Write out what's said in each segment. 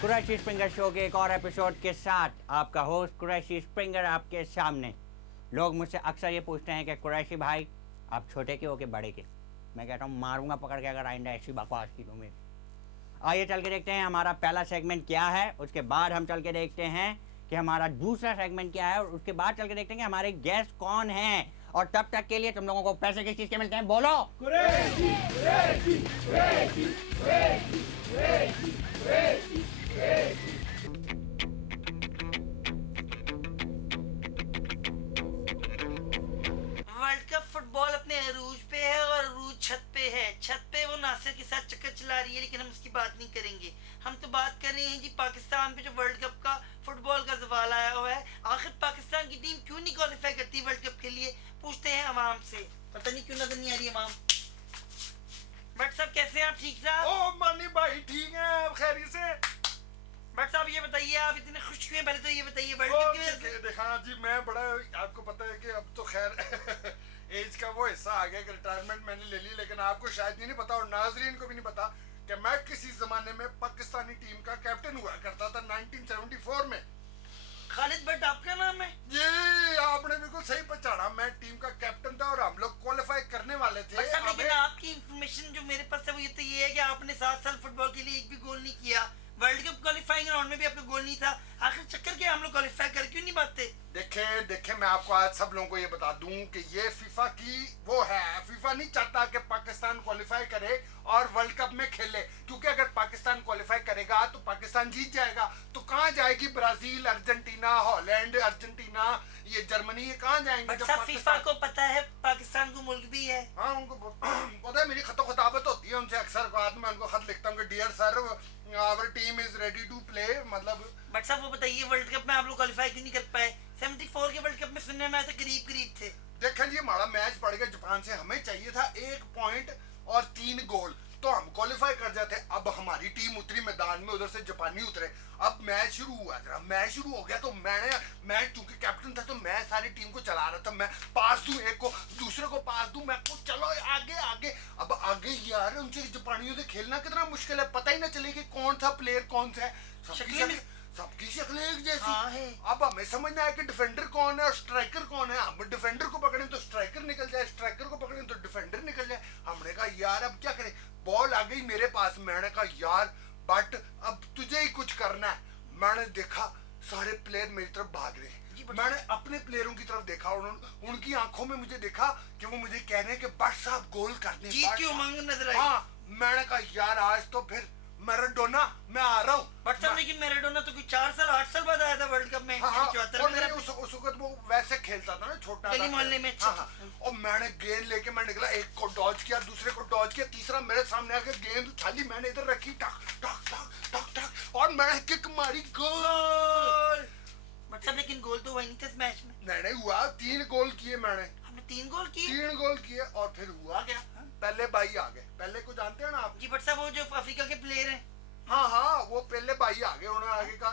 Qureshi Springer show के एक और एपिसोड के साथ आपका होस्ट कुरैशी स्प्रिंगर आपके सामने। लोग मुझसे अक्सर ये पूछते हैं कि कुरैशी भाई आप छोटे के हो के बड़े के। मैं कहता हूँ मारूंगा पकड़ के अगर आइंदा ऐसी बकवास की तो मेरी। आइए चल के देखते हैं हमारा पहला सेगमेंट क्या है, उसके बाद हम चल के देखते हैं कि हमारा दूसरा सेगमेंट क्या है, और उसके बाद चल के देखते हैं कि हमारे गेस्ट कौन हैं। और तब तक के लिए तुम लोगों को पैसे किस चीज़ के मिलते हैं, बोलो। Qureshi, Qureshi, Qureshi, Qureshi, Qureshi, Qureshi, Qureshi. World cup football अपने अरूज पे है और अरूज छत पे है। छत पे वो नासिर के साथ चक्कर चला रही है, लेकिन हम उसकी बात नहीं करेंगे। हम तो बात कर रहे हैं जी पाकिस्तान पे जो वर्ल्ड कप का फुटबॉल का सवाल आया हुआ है। आखिर पाकिस्तान की टीम क्यों नहीं क्वालिफाई करती वर्ल्ड कप के लिए, पूछते हैं अवाम से। पता नहीं क्यों नजर नहीं आ रही अवाम। बट साहब कैसे हैं आप, ठीक साहब? ओ मानी भाई ठीक है, खैरियत से। बट साहब ये बताइए, आप इतने खुश क्यों हैं, पहले तो ये बताइए वर्ल्ड कप की वजह से। देखा जी, मैं बड़ा, आपको पता है कि अब तो खैर एज का वो हिस्सा आ गया कि रिटायरमेंट मैंने ले ली, लेकिन आपको शायद नहीं पता और नाजरीन को भी नहीं पता कि मैं किसी जमाने में पाकिस्तानी टीम का कैप्टन हुआ करता था 1974 में। खालिद भट्ट आपका नाम है? जी आपने बिल्कुल सही पहचाना, मैं टीम का कैप्टन था और हम लोग क्वालिफाई करने वाले थे। बट साहब लेकिन आपकी इंफॉर्मेशन जो मेरे पास है वो ये है कि आपने 7 साल फुटबॉल के लिए एक भी गोल नहीं किया। वर्ल्ड कप क्वालिफाइंग राउंड में भी आपका गोल नहीं था। आखिर चक्कर क्या, हम लोग क्वालिफाई कर क्यों नहीं पाते? देखे मैं आपको आज सब लोगों को ये बता दूं कि ये फीफा की वो है, फीफा नहीं चाहता कि पाकिस्तान क्वालिफाई करे और वर्ल्ड कप में खेले, क्योंकि अगर पाकिस्तान क्वालिफाई करेगा तो पाकिस्तान जीत जाएगा। तो कहाँ जाएगी ब्राजील, अर्जेंटीना, हॉलैंड, अर्जेंटीना, ये जर्मनी, ये कहाँ जाएंगे? बट साहब फीफा को पता है पाकिस्तान को मुल्क भी है। हाँ उनको पता है, मेरी खताबत होती है उनसे अक्सर। बाद में उनको खत लिखता हूँ कि dear sir our team is ready to play, मतलब। बट साहब वो बताइए वर्ल्ड कप में आप लोग क्वालिफाई क्यों नहीं कर पाए? 74 के वर्ल्ड कप में सुनने में आया था करीब थे। देखें जी, हमारा मैच पड़ गया जापान से, हमें चाहिए था 1 पॉइंट और 3 गोल, तो हम क्वालिफाई कर जाते। अब हमारी टीम उतरी मैदान में, उधर से जापानी उतरे। अब मैच शुरू हुआ, जरा मैच शुरू हो गया तो मैं चूंकि कैप्टन था तो मैं सारी टीम को चला रहा था। मैं पास दूं एक को, दूसरे को पास दूं, मैं को चलो आगे आगे। अब आगे यार उनसे जापानियों से खेलना कितना मुश्किल है, पता ही ना चले कि कौन सा प्लेयर कौन सा है। सबकी शक्लें एक जैसी। हाँ है। अब हमें समझना है कि डिफेंडर कौन है और स्ट्राइकर कौन है। हम डिफेंडर को पकड़े तो स्ट्राइकर निकल जाए, स्ट्राइकर को पकड़े तो डिफेंडर निकल जाए। हमने कहा यार अब क्या करें, बॉल आ गई मेरे पास। मैंने कहा यार बट अब तुझे ही कुछ करना है। मैंने देखा सारे प्लेयर मेरी तरफ भाग रहे हैं। मैंने अपने प्लेयरों की तरफ देखा, उनकी आंखों में मुझे देखा कि वो मुझे कह रहे हैं कि बट साहब गोल करने, जीत की उमंग नजर आई। हाँ, मैंने कहा यार आज तो फिर मैराडोना मैं आ रहा हूँ। बट साहब लेकिन मैराडोना तो कोई 4 साल 8 साल बाद आया था वर्ल्ड कप में। हाँ, 74 और में नहीं, उस वक्त वो वैसे खेलता था ना, छोटा गली मोहल्ले में। हाँ, और मैंने गेंद लेके मैं निकला, एक को डॉज किया, दूसरे को डॉज किया, तीसरा मेरे सामने आके गेंद उछाली, मैंने इधर रखी, टक टक टक टक टक, और मैंने किक मारी, गोल। बट साहब लेकिन गोल तो हुआ नहीं था इस मैच में। नहीं हुआ, 3 गोल किए मैंने। हमने 3 गोल किए। 3 गोल किए और फिर हुआ क्या, पहले भाई आ गए। पहले को जानते हैं ना आप? जी बट साहब वो जो अफ्रीका के प्लेयर हैं। हाँ, वो पहले भाई आ गए, उन्होंने आगे कहा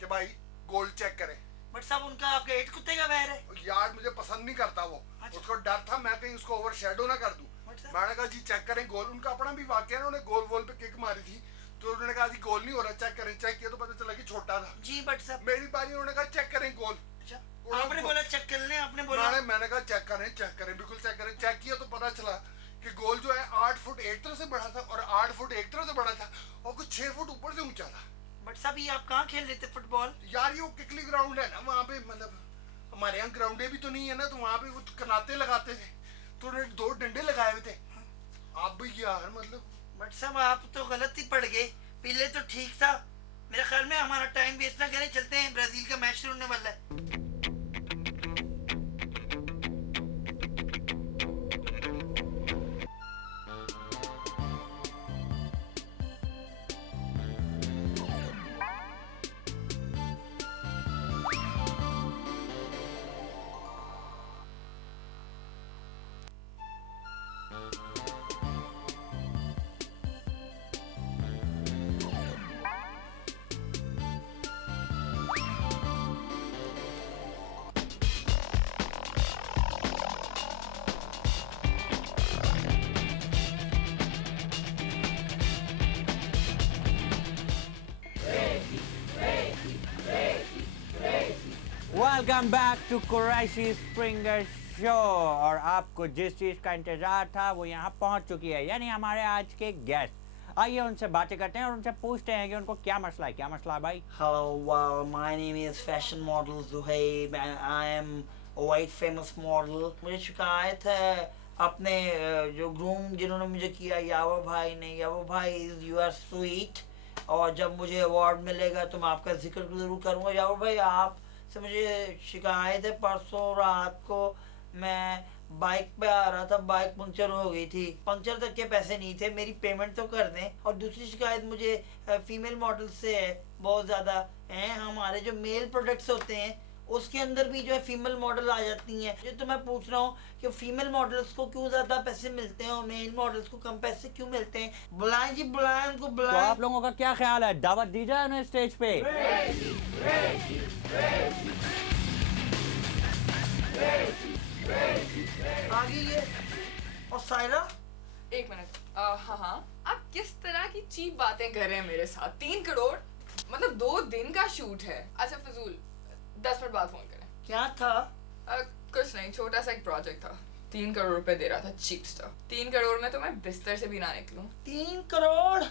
कि भाई गोल चेक करें। बट साहब उनका आपका 8 कुत्ते का वैर है यार, मुझे पसंद नहीं करता वो। अच्छा। उसको डर था मैं कहीं उसको ओवरशैडो ना कर दूं। मैंने कहा जी चेक करें गोल। उनका अपना भी वाकया है, उन्होंने गोल वोल पे किक मारी थी, तो उन्होंने कहा जी गोल नहीं हो रहा, चेक करें। चेक किया तो पता चला कि छोटा था। जी बट साहब मेरी बारी, उन्होंने कहा चेक करें गोल। अच्छा आपने बोला चेक कर लें, आपने बोला। मैंने कहा चेक करें, बिल्कुल चेक करें। चेक किया तो पता चला कि गोल जो है 8 फुट एक तरह से बड़ा था और 8 फुट एक तरह से बड़ा था और कुछ 6 फुट ऊपर से ऊंचा था। बट साहब ये आप कहाँ खेल रहे थे फुटबॉल? यार ये वो किकली ग्राउंड है ना, वहाँ पे, मतलब हमारे यहाँ ग्राउंडे भी तो नहीं है ना, तो वहाँ पे वो कनाते लगाते थे, तो उन्होंने 2 डंडे लगाए हुए थे। अब यार मतलब। बट साहब आप तो गलत ही पड़ गए, पहले तो ठीक था। मेरे ख्याल में हमारा टाइम वेस्ट ना करें, चलते हैं, ब्राजील का मैच शुरू होने वाला है। Welcome back to Qureshi Springer show. और आपको जिस चीज़ का इंतजार था वो यहाँ पहुँच चुकी है, यानी हमारे आज के गेस्ट। आइए उनसे बातें करते हैं और उनसे पूछते हैं कि उनको क्या मसला है। क्या मसला है भाई? Hello, my name is fashion model Zuhaib and I am a white famous model. मुझे शिकायत है अपने जो ग्रूम जिन्होंने मुझे किया यावर भाई ने। यावर भाई यू आर स्वीट, और जब मुझे अवार्ड मिलेगा तो मैं आपका जिक्र जरूर करूँगा। यावर भाई आपसे मुझे शिकायत है, परसों रात को मैं बाइक पे आ रहा था, बाइक पंक्चर हो गई थी। पंक्चर तक के पैसे नहीं थे, मेरी पेमेंट तो कर दें। और दूसरी शिकायत मुझे फीमेल मॉडल से है, बहुत ज़्यादा हैं। हमारे जो मेल प्रोडक्ट्स होते हैं उसके अंदर भी जो है फीमेल मॉडल आ जाती हैं। ये तो मैं पूछ रहा हूँ कि फीमेल मॉडल्स को क्यों ज़्यादा पैसे मिलते हैं और मेल मॉडल्स को कम पैसे क्यों मिलते हैं? बुलाएं जी, बुलाएं उनको, तो बुलाएं। आप लोगों का क्या ख्याल है, दावत दी जाए उन्हें स्टेज पे? आगे ये और सायरा। एक मिनट। हाँ हाँ, आप किस तरह की चीप बातें कर रहे हैं मेरे साथ? 3 करोड़ मतलब 2 दिन का शूट है। अच्छा फजूल, 10 मिनट बाद फोन करें। क्या था? कुछ नहीं, छोटा सा एक प्रोजेक्ट था। 3 करोड़ रुपए दे रहा था, चीप स्टफ। 3 करोड़ में तो मैं बिस्तर से भी ना निकलूं। 3 करोड़?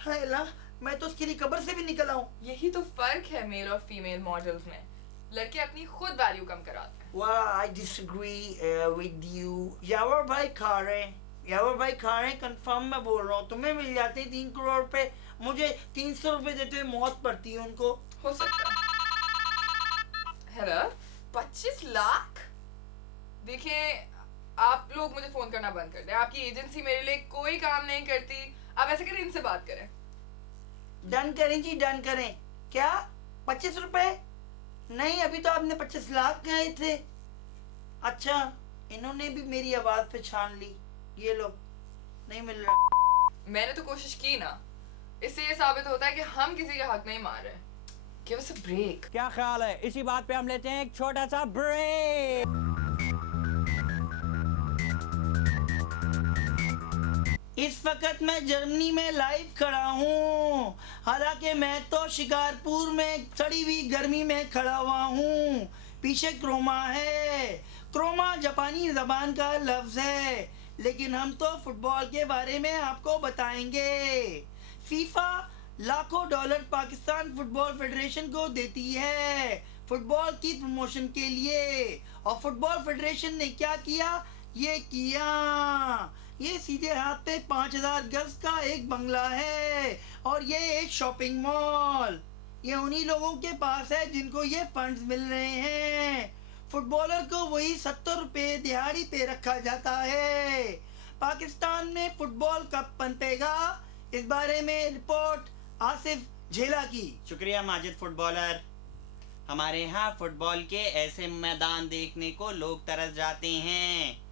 हाय ला, मैं तो उसके लिए कब्र से भी निकल आऊं। यही तो फर्क है मेल और फीमेल मॉडल्स में। लड़के अपनी खुद वैल्यू कम कराते हैं। Well, I disagree with you. यावर भाई खा रहे हैं, यावर भाई खा रहे हैं, कंफर्म मैं बोल रहा हूँ। तुम्हें मिल जाते हैं 3 करोड़ रुपए, मुझे 300 रुपए देते हुए मौत पड़ती है उनको। हो सकता है। हेलो, 25 लाख? देखिए, आप लोग मुझे फोन करना बंद कर दें। आपकी एजेंसी मेरे लिए कोई काम नहीं करती। आप ऐसे करें, इनसे बात करें। डन करें जी, डन करें। क्या 25 रुपए? नहीं, अभी तो आपने 25 लाख कहे थे। अच्छा, इन्होंने भी मेरी आवाज पहचान ली। ये लो, नहीं मिल रहा। मैंने तो कोशिश की ना। इससे ये साबित होता है कि हम किसी का हक नहीं मार रहे। Give us a break. क्या ख्याल है, इसी बात पे हम लेते हैं एक छोटा सा ब्रेक। इस वक्त मैं जर्मनी में लाइव खड़ा हूँ, हालांकि मैं तो शिकारपुर में सड़ी हुई गर्मी में खड़ा हुआ हूँ। पीछे क्रोमा है। क्रोमा जापानी जबान का लफ्ज है, लेकिन हम तो फुटबॉल के बारे में आपको बताएंगे। फीफा लाखों डॉलर पाकिस्तान फुटबॉल फेडरेशन को देती है फुटबॉल की प्रमोशन के लिए। और फुटबॉल फेडरेशन ने क्या किया? ये किया, ये सीधे हाथ पे 5000 गज का एक बंगला है और ये एक शॉपिंग मॉल। ये उन्हीं लोगों के पास है जिनको ये फंड्स मिल रहे हैं। फुटबॉलर को वही 70 रुपए दिहाड़ी पे रखा जाता है। पाकिस्तान में फुटबॉल कब पनपेगा, इस बारे में रिपोर्ट आसिफ झेला की। शुक्रिया माजिद फुटबॉलर। हमारे यहाँ फुटबॉल के ऐसे मैदान देखने को लोग तरस जाते हैं।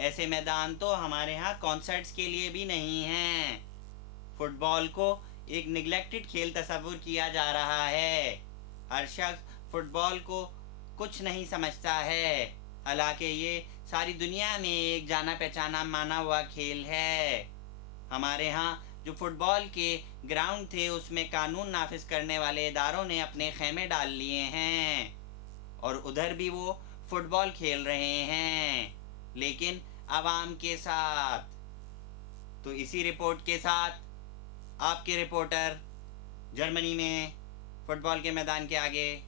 ऐसे मैदान तो हमारे यहाँ कॉन्सर्ट्स के लिए भी नहीं हैं। फुटबॉल को एक निगलेक्टेड खेल तस्वुर किया जा रहा है। हर शख्स फुटबॉल को कुछ नहीं समझता है, हालांकि ये सारी दुनिया में एक जाना पहचाना माना हुआ खेल है। हमारे यहाँ जो फुटबॉल के ग्राउंड थे उसमें कानून नाफिज करने वाले इदारों ने अपने खेमे डाल लिए हैं और उधर भी वो फुटबॉल खेल रहे हैं, लेकिन आवाम के साथ। तो इसी रिपोर्ट के साथ आपके रिपोर्टर जर्मनी में फुटबॉल के मैदान के आगे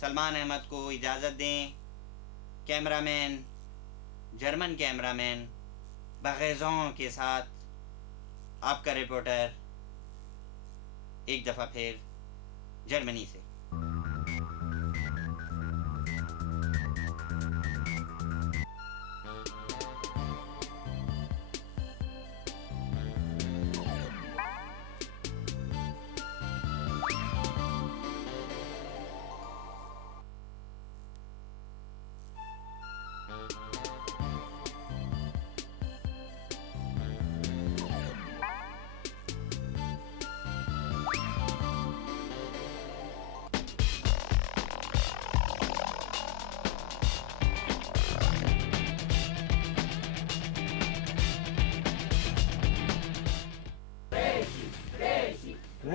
सलमान अहमद को इजाज़त दें। कैमरामैन, जर्मन कैमरामैन बगैज़ों के साथ आपका रिपोर्टर एक दफ़ा फिर जर्मनी से।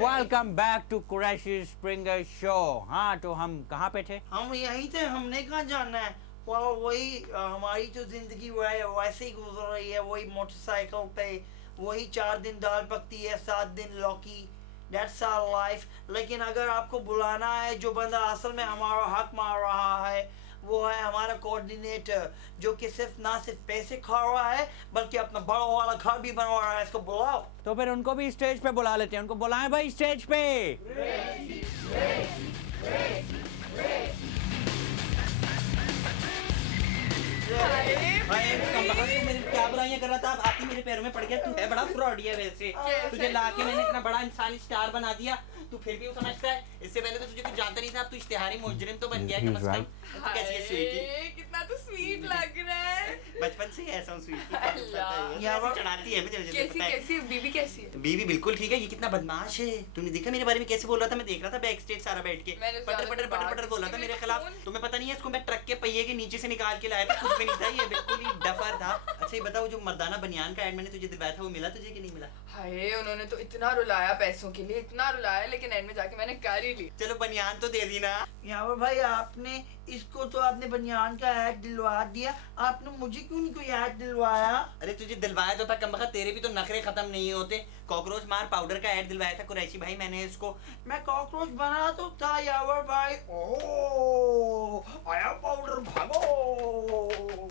Welcome back to Qureshi Springer show. हाँ, तो हम कहाँ पे थे? हम यहीं थे, हमने कहाँ जाना है। वही हमारी जो जिंदगी वैसे ही गुजर रही है, वही मोटरसाइकिल पे, वही 4 दिन दाल पकती है, 7 दिन लौकी। That's our life। लेकिन अगर आपको बुलाना है, जो बंदा असल में हमारा हक मार रहा है वो है हमारा कोऑर्डिनेटर, जो कि सिर्फ पैसे खा रहा है बल्कि अपना बड़ा वाला घर भी बनवा रहा है। इसको बुलाओ। तो फिर उनको भी स्टेज पे बुला लेते हैं। उनको बुलाएं भाई स्टेज पे। क्या बुराइयां कर रहा था? अब आती मेरे पैरों में पड़ गया। तू है बड़ा फ्रॉडिया वैसे। तुझे लाके मैंने इतना बड़ा इंसान स्टार बना दिया, तू फिर भी वो समझता है। इससे पहले तो तुझे कुछ जानता नहीं था, अब तू इश्तिहारी मुजरिम तो बन गया है कम से कम। तू कैसी है स्वीटी? कितना तो स्वीट लग रहा है। बचपन से ही ऐसा हूँ स्वीटी। अल्लाह। चढ़ाती है मुझे, कैसी कैसी बीबी कैसी है? बीवी बिल्कुल ठीक है। ये कितना बदमाश है, तूने देखा मेरे बारे में कैसे बोल रहा था? मैं देख रहा था बैक स्टेज सारा बैठ के मैंने पटर पटर पटर पटर बोल रहा था मेरे खिलाफ। तुम्हें पता नहीं है, इसको मैं ट्रक के पहिए के नीचे से निकाल के लाया था, कुछ भी नहीं था, ये बिल्कुल ही डफर था। अच्छा ये बताओ, जो मर्दाना बनियान का ऐड मैंने तुझे दिलवाया था वो मिला तुझे कि नहीं मिला? हाय, उन्होंने तो इतना रुलाया पैसों के लिए, इतना रुलाया, लेकिन एंड में जाके मैंने कर ही ली। चलो बनियान तो दे दी ना। यावर भाई, आपने इसको तो आपने बनियान का ऐड दिलवा दिया, आपने मुझे क्यों नहीं कोई ऐड दिलवाया? अरे तुझे दिलवाया तो था कमबख्त, तेरे भी तो नखरे खत्म नहीं होते। कॉकरोच मार पाउडर का ऐड दिलवाया था कुरैशी भाई मैंने इसको। मैं कॉकरोच बना तो था यावर भाई। ओह आया पाउडर, भागो।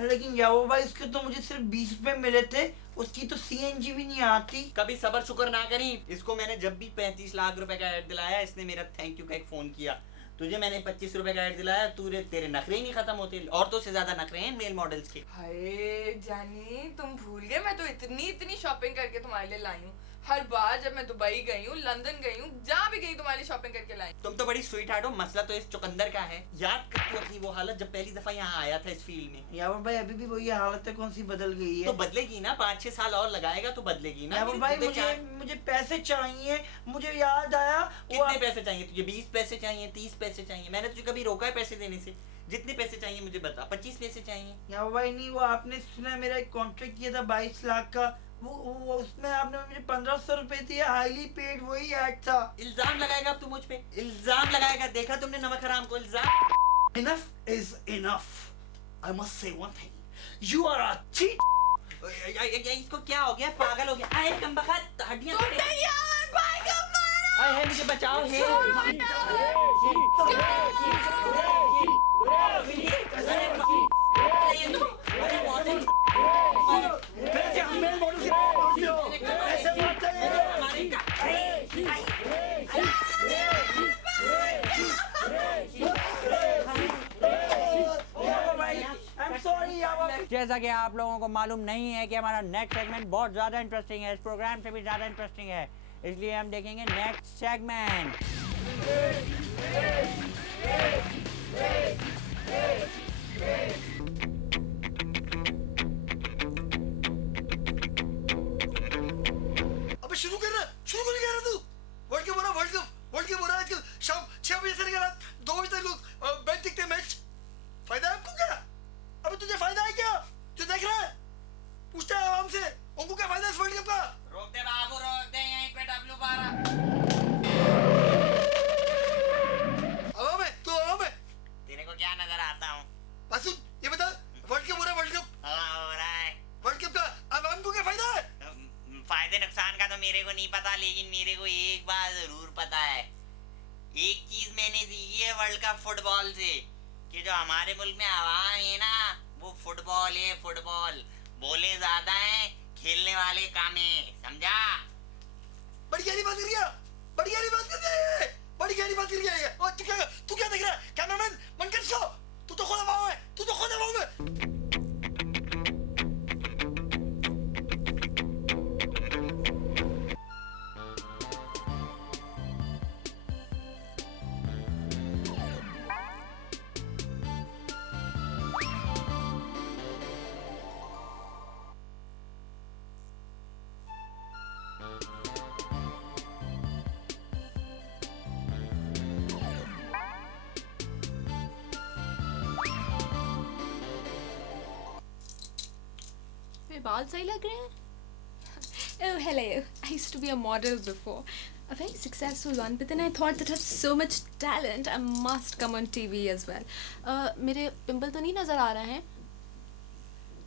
लेकिन यावर भाई, इसके तो मुझे सिर्फ 20 रुपए मिले थे, उसकी तो सीएनजी भी नहीं आती। कभी सबर शुक्र ना करी। इसको मैंने जब भी 35 लाख रुपए का ऐड दिलाया, इसने मेरा थैंक यू का एक फोन किया। तुझे मैंने 25 रुपए का ऐड दिलाया, तेरे नखरे ही नहीं खत्म होते। औरतों से ज्यादा नखरे हैं मेल मॉडल्स के। हाय जानी, तुम भूल गए, मैं तो इतनी शॉपिंग करके तुम्हारे लिए लाई हूँ। हर बार जब मैं दुबई गई हूँ, लंदन गई हूँ, जहाँ भी गई तुम्हारे लिए शॉपिंग करके लाई। तुम तो बड़ी स्वीट हार्ट हो। मसला तो इस चुकंदर का है। याद कर तू अपनी वो हालत जब पहली दफा यहाँ आया था इस फील्ड में। यावर भाई, अभी भी वही हालत है, कौन सी बदल गई तो है? बदलेगी ना, 5-6 साल और लगाएगा तो बदलेगी ना। यावर भाई, मुझे मुझे पैसे चाहिए। मुझे याद आया कितने पैसे चाहिए तुझे? 20 पैसे चाहिए, 30 पैसे चाहिए? मैंने तुझे कभी रोका है पैसे देने से? जितने पैसे चाहिए मुझे बता। 25 पैसे चाहिए? यावर भाई नहीं, वो आपने सुना मेरा एक कॉन्ट्रैक्ट किया था 22 लाख का, वो उसमें आपने मुझे 1500 रुपए दिए, हाईली पेड, वही ऐड था। इल्जाम लगाएगा अब तू मुझ पे? इल्जाम लगाएगा? देखा तुमने नमक हराम को? इल्जाम। Enough is enough. I must say one thing. You are a cheat. इसको क्या हो गया? पागल हो गया? आए कमबख्त, हड्डियां तोड़े। आए है, मुझे बचाओ है। जैसा कि आप लोगों को मालूम नहीं है कि हमारा नेक्स्ट सेगमेंट बहुत ज़्यादा इंटरेस्टिंग है, इस प्रोग्राम से भी ज़्यादा इंटरेस्टिंग है, इसलिए हम देखेंगे नेक्स्ट सेगमेंट। अबे शुरू क्यों नहीं कर रहा तू? वर्ल्ड कप हो रहा है आजकल। शाम 6 बजे से लेकर रात 2 बजे तक लोग मैच देखते हैं। मैच फायदा है आपको क्या? अबे तुझे फायदा है क्या? तू देख रहा है? पूछता है आराम से, उनको क्या फायदा है इस वर्ल्ड कप का? रोक दे बाबू, रोक दे। यहीं पे W12। हवा में तू, हवा में। तेरे को क्या नजर आता हूँ? बस ये बता, वर्ल्ड कप हो रहा है, वर्ल्ड कप। हाँ हो रहा है। वर्ल्ड कप का आवाम को क्या फायदा है? फायदे नुकसान का तो मेरे को नहीं पता, लेकिन मेरे को एक बात जरूर पता है। एक चीज मैंने सीखी है वर्ल्ड कप फुटबॉल से, कि जो हमारे मुल्क में आवाम है ना, वो फुटबॉल है, फुटबॉल। बोले ज्यादा है, खेलने वाले कम है, समझा? बड़ी गहरी बात कर रही है, बड़ी गहरी बात कर रही है, बड़ी गहरी बात कर रही है। और तू क्या देख रहा है? कैमरामैन बंद कर इसको। तू तो खुद हवा में, तू तो खुद हवा में। मेरे बाल सही लग रहे हैं? Oh, hello. I used to be a model before. A very successful one, but then I thought that I have so much talent, I must come on TV as well. मेरे पिंपल तो नहीं नज़र आ रहे हैं?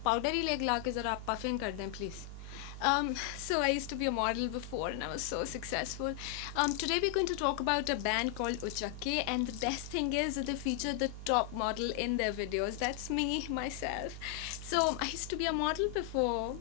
Powder ही लेके ला के ज़रा puffing कर दें please. So I used to be a model before and I was so successful. Today we're going to talk about a band called Uchakke, and the best thing is that they feature the top model in their videos. That's me, myself. So I used to be a model before.